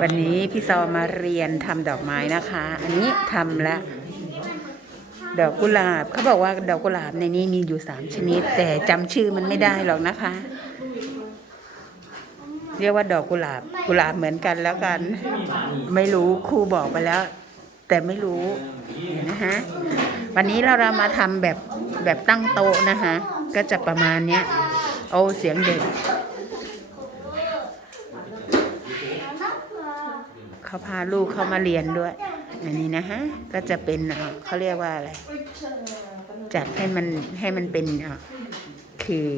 วันนี้พี่ซอมาเรียนทำดอกไม้นะคะ อันนี้ทำละดอกกุหลาบเขาบอกว่าดอกกุหลาบในนี้มีอยู่สามชนิด แต่จำชื่อมันไม่ได้หรอกนะคะ เรียกว่าดอกกุหลาบกุหลาบเหมือนกันแล้วกัน ไม่รู้ครูบอกไปแล้ว แต่ไม่รู้นะคะวันนี้เราเรามาทำแบบแบบตั้งโต๊ะนะคะ ก็จะประมาณเนี้ยโอ้เสียงเด็ก เขาพาลูกเขามาเรียนด้วย อันนี้นะฮะ ก็จะเป็นเขาเรียกว่าอะไร จัดให้มันให้มันเป็นคือ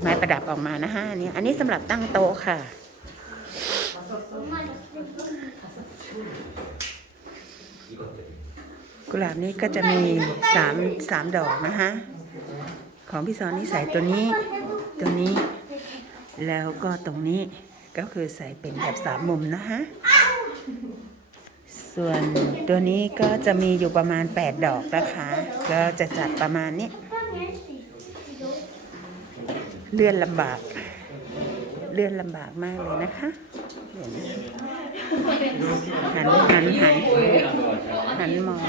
ไม้ประดับออกมานะฮะอันนี้อันนี้สำหรับตั้งโต๊ะค่ะ กุหลาบนี้ก็จะมีสามสามดอกนะฮะ ของพี่ซอนนี่ใส่ตัวนี้ ตัวนี้ แล้วก็ตรงนี้ก็คือใส่เป็นแบบสามมุมนะฮะ ส่วนตัวนี้ก็จะมีอยู่ประมาณ 8 ดอกนะคะ ก็จะจัดประมาณนี้ เลื่อนลำบาก เลื่อนลำบากมากเลยนะคะหันหันหันหันมอง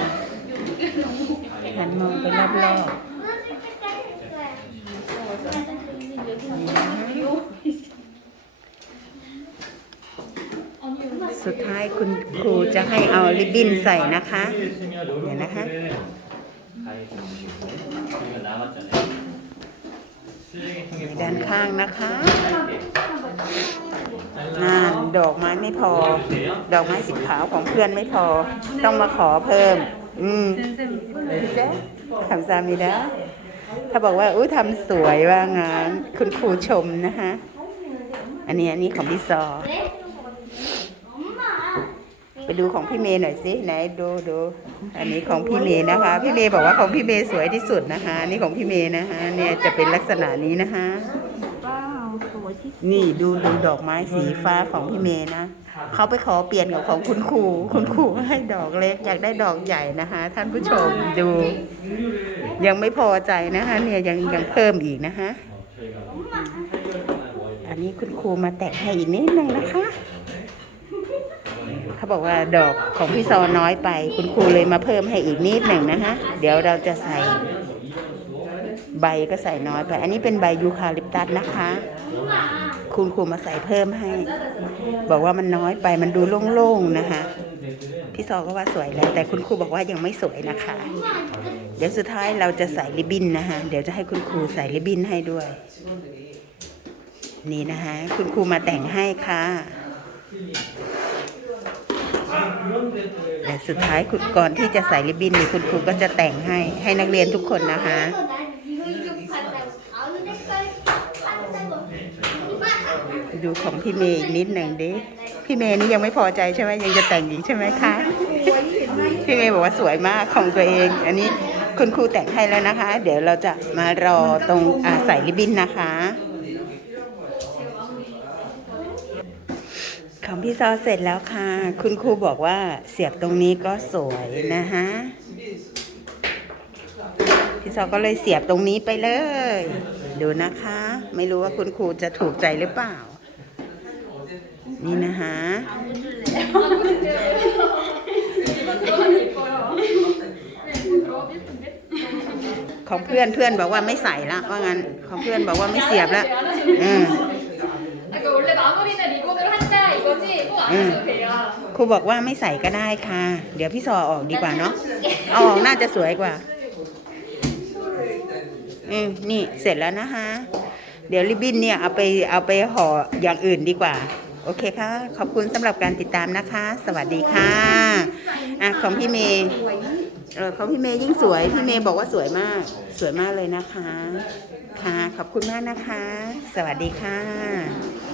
หันมองไปรอบๆ สุดท้าย คุณครูจะให้เอาริบบิ้นใส่นะคะเดี๋ยวนะคะ ด้านข้างนะคะน่าดอกไม้ไม่พอ ดอกไม้สีขาวของเพื่อนไม่พอ ต้องมาขอเพิ่ม อืมพี่เจ๊คำซามิดาถ้าบอกว่าอุ้ทำสวยว่างานคุณครูชมนะคะ อันนี้อันนี้ของพี่ซอ ไปดูของพี่เมย์หน่อยสิไหนดูดูอันนี้ของพี่เมย์นะคะ พี่เมย์บอกว่าของพี่เมย์สวยที่สุดนะคะอันนี่ของพี่เมย์นะคะ เนี่ยจะเป็นลักษณะนี้นะคะ ว้าวสวยที่นี่ดูดูดอกไม้สีฟ้าของพี่เมย์นะเขาไปขอเปลี่ยนกับของคุณครูคุณครูให้ดอกเล็กอยากได้ดอกใหญ่นะคะ ท่านผู้ชมดู ยังไม่พอใจนะคะ เนี่ยยังยังเพิ่มอีกนะคะ อันนี้คุณครูมาแตะให้อีกนิดนึงนะคะ เขาบอกว่าดอกของพี่ซอน้อยไป คุณครูเลยมาเพิ่มให้อีกนิดหนึ่งนะคะเดี๋ยวเราจะใส่ใบก็ใส่น้อยไป อันนี้เป็นใบยูคาลิปตัสนะคะ คุณครูมาใส่เพิ่มให้ บอกว่ามันน้อยไปมันดูโล่งๆนะคะพี่ซอก็ว่าสวยแล้ว แต่คุณครูบอกว่ายังไม่สวยนะคะ เดี๋ยวสุดท้ายเราจะใส่ริบบิ้นนะคะเดี๋ยวจะให้คุณครูใส่ริบบิ้นให้ด้วย นี่นะคะคุณครูมาแต่งให้ค่ะ แต่สุดท้ายคุณก่อนที่จะใส่ริบบิ้นนี่คุณครูก็จะแต่งให้ให้นักเรียนทุกคนนะคะ ดูของพี่เมย์อีกนิดหนึ่งดิพี่เมย์นี่ยังไม่พอใจใช่ไหมยังจะแต่งอีกใช่ไหมคะพี่เมย์บอกว่าสวยมากของตัวเอง อันนี้คุณครูแต่งให้แล้วนะคะ เดี๋ยวเราจะมารอตรงใส่ริบบิ้นนะคะ ของพี่ซอเสร็จแล้วค่ะ คุณครูบอกว่าเสียบตรงนี้ก็สวยนะฮะ พี่ซอก็เลยเสียบตรงนี้ไปเลย ดูนะคะ ไม่รู้ว่าคุณครูจะถูกใจหรือเปล่า นี่นะคะ ของเพื่อนเพื่อนบอกว่าไม่ใส่ละว่างั้น ของเพื่อนบอกว่าไม่เสียบละอืม 그러니까 원래 마무리는 리본으로 한다 이 거지 꼭 안 응. 하셔도 돼요. ครูบอกว่าไม่ใส่ก็ได้ค่ะ เดี๋ยวพี่ซอออกดีกว่าเนาะ เอาออกน่าจะสวยกว่า อืมนี่เสร็จแล้วนะคะ เดี๋ยวริบบิ้นเนี่ยเอาไปเอาไปห่ออย่างอื่นดีกว่า โอเคค่ะ ขอบคุณสำหรับการติดตามนะคะ สวัสดีค่ะ อ่ะของพี่เมย์เออของพี่เมย์ยิ่งสวย พี่เมย์บอกว่าสวยมาก สวยมากเลยนะคะ ค่ะ ขอบคุณมากนะคะ สวัสดีค่ะ